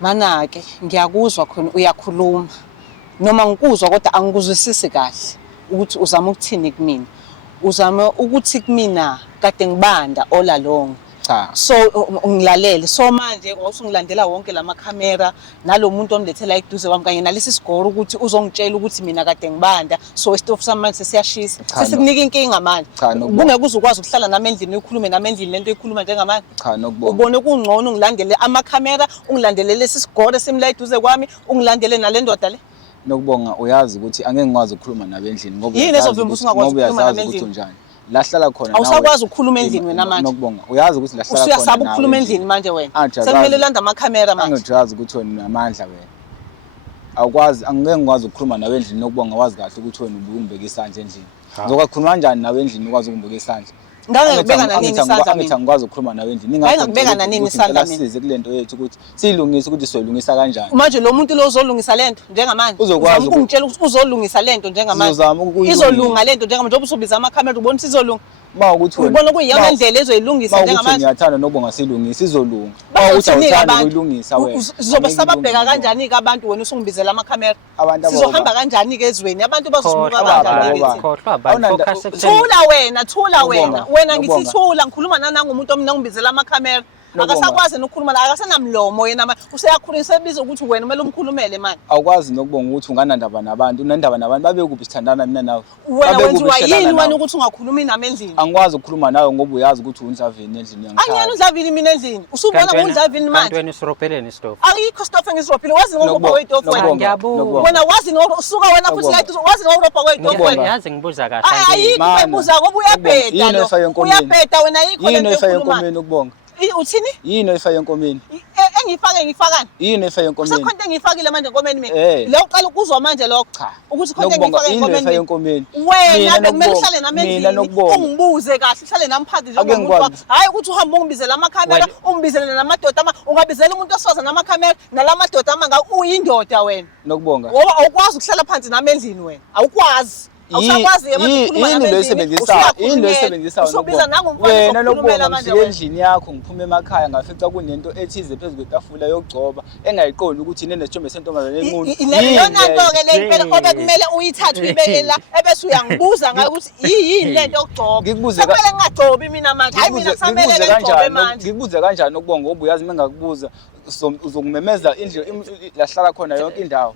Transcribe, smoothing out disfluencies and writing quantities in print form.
Mana-ke ngiyakuzwa khona uyakhuluma noma ngikuzwa kodwa angikuzwisisi kahle ukuthi uzama ukuthini kumina. Uzama ukuthi kumina kade ngibanda all along. Cha. So ungilalele. So manje ngosungilandela wonke lamakhamera nalo muntu omlethela eduze kwami kanye nalesi sigoro ukuthi uzongitshela ukuthi mina kade ngibanda. So isitofu sami manje sesiyashisa. Sesikunika inkinga manje. Kungeke uzukwazi ukuhlala nami endlini ukhulume nami endlini lento ekhuluma njengamanje. Cha nokubonga. Ubone kungcono ungilandele amakhamera, ungilandele lesi sigoro esimla eduze kwami, ungilandele nale ndoda le. Nokubonga uyazi ukuthi angeke ngikwazi ukukhuluma nabe endlini ngoba yini ezovimba usungakwazi ukukhuluma nami ukuthi endlini unjani. La hlala khona nawe. Awusakwazi ukukhuluma endlini wena manje. Nokubonga uyazi ukuthi la hlala khona. Usuyasaba ukukhuluma endlini manje wena. Sekumele ulanda amakhamera manje. Angijazi ukuthi wena unamandla wena. Awukwazi angeke ngikwazi ukukhuluma nawe endlini nokubonga wazi kahle ukuthi wena ubungibeka isandla endlini. Ngizokwakhuluma kanjani nawe endlini ukwazi ukungibeka isandla. Ngangibeka nanini isandla mina. Angikwazi ukukhuluma nawe endlini. Ngingakubeka nanini isandla mina. Size kulento yethu ukuthi silungise ukuthi soyilungisa kanjani. Manje lo muntu lo uzolungisa lento njengamanje. Uzokwazi ukungitshela ukuthi uzolungisa lento njengamanje. Uzozama ukuyilungisa. Izolunga lento njengamanje njengoba usubiza amakhamera ubona ukuthi izolunga. Mawukuthi wena ubona kuyiyona indlela ezoyilungisa njengamanje. Ngiyathanda nokubonga silungisa izolunga. Mawukuthi awuthanda ukuyilungisa wena. Uzoba sababheka kanjani ke abantu wena usungibizela amakhamera. Sizohamba kanjani ke ezweni abantu bazosibuka kanjani ke. Khohlwa abantu focus Thula wena. Wena ngithi thula ngikhuluma nanangumuntu omna ngibizela amakhamera. Akasakwazi nokukhuluma la akasenamlomo yena manje useyakhulisa ebiza ukuthi wena kumele umkhulumele manje. Awukwazi nokubonga ukuthi unganandaba nabantu unandaba nabantu babe kuphi sithandana mina nawe. Wena wenziwa yini wena ukuthi ungakhulumi nami endlini? Angikwazi ukukhuluma nawe ngoba uyazi ukuthi uNdlavini endlini yangikhaya. Angiyena uNdlavini mina endlini. Usubona uNdlavini manje. Kanti wena usiropheleni istofu? Ayikho stop ngisirobhile wazi ngokupha kwetofu wena. Ngiyabona. Wena wazi usuka wena futhi la wazi ngokupha kwetofu wena. Yazi ngibuza kahle. Ayikho ebuza ngoba uyabheda lo. Uyabheda wena ayikho lento ekhuluma. Ukubonga. Uthini? Yini oyifake enkomeni? Engifakani? Yini oyifake enkomeni? Kusekhonto engifakile manje enkomeni mina. Lo uqala ukuzwa manje lokho. Cha. Ukuthi khonto engifake enkomeni. Wena bekumele uhlale nami endlini. Ungibuze kahle uhlale nami phansi njengoba. Hayi ukuthi uhambe ungibizela amakhamera, ungibizele namadoda ungabizela umuntu oswaza namakamera nalamadoda amanga uyindoda wena. Nokubonga. Ngoba awukwazi ukuhlala phansi nami endlini wena. Awukwazi. Awusakwazi yini lo esebenzisa usubiza nangomfana wena nokubonga ngifike endlini yakho ngiphume emakhaya ngafica kunento ethize phezulu kwetafula yokugcoba engayiqondi ukuthi inene sithombe sentombazane enkulu yona nto ke le impela obe kumele uyithathe uyibeke la ebese uyangibuza ngayo ukuthi yini lento yokugcoba kumele ngingagcobi mina manje hayi mina kusamele ngigcobe manje ngikubuze kanjani ukubonga ngoba uyazi mengakubuza uzongimemeza indlu lahlala khona yonke indawo.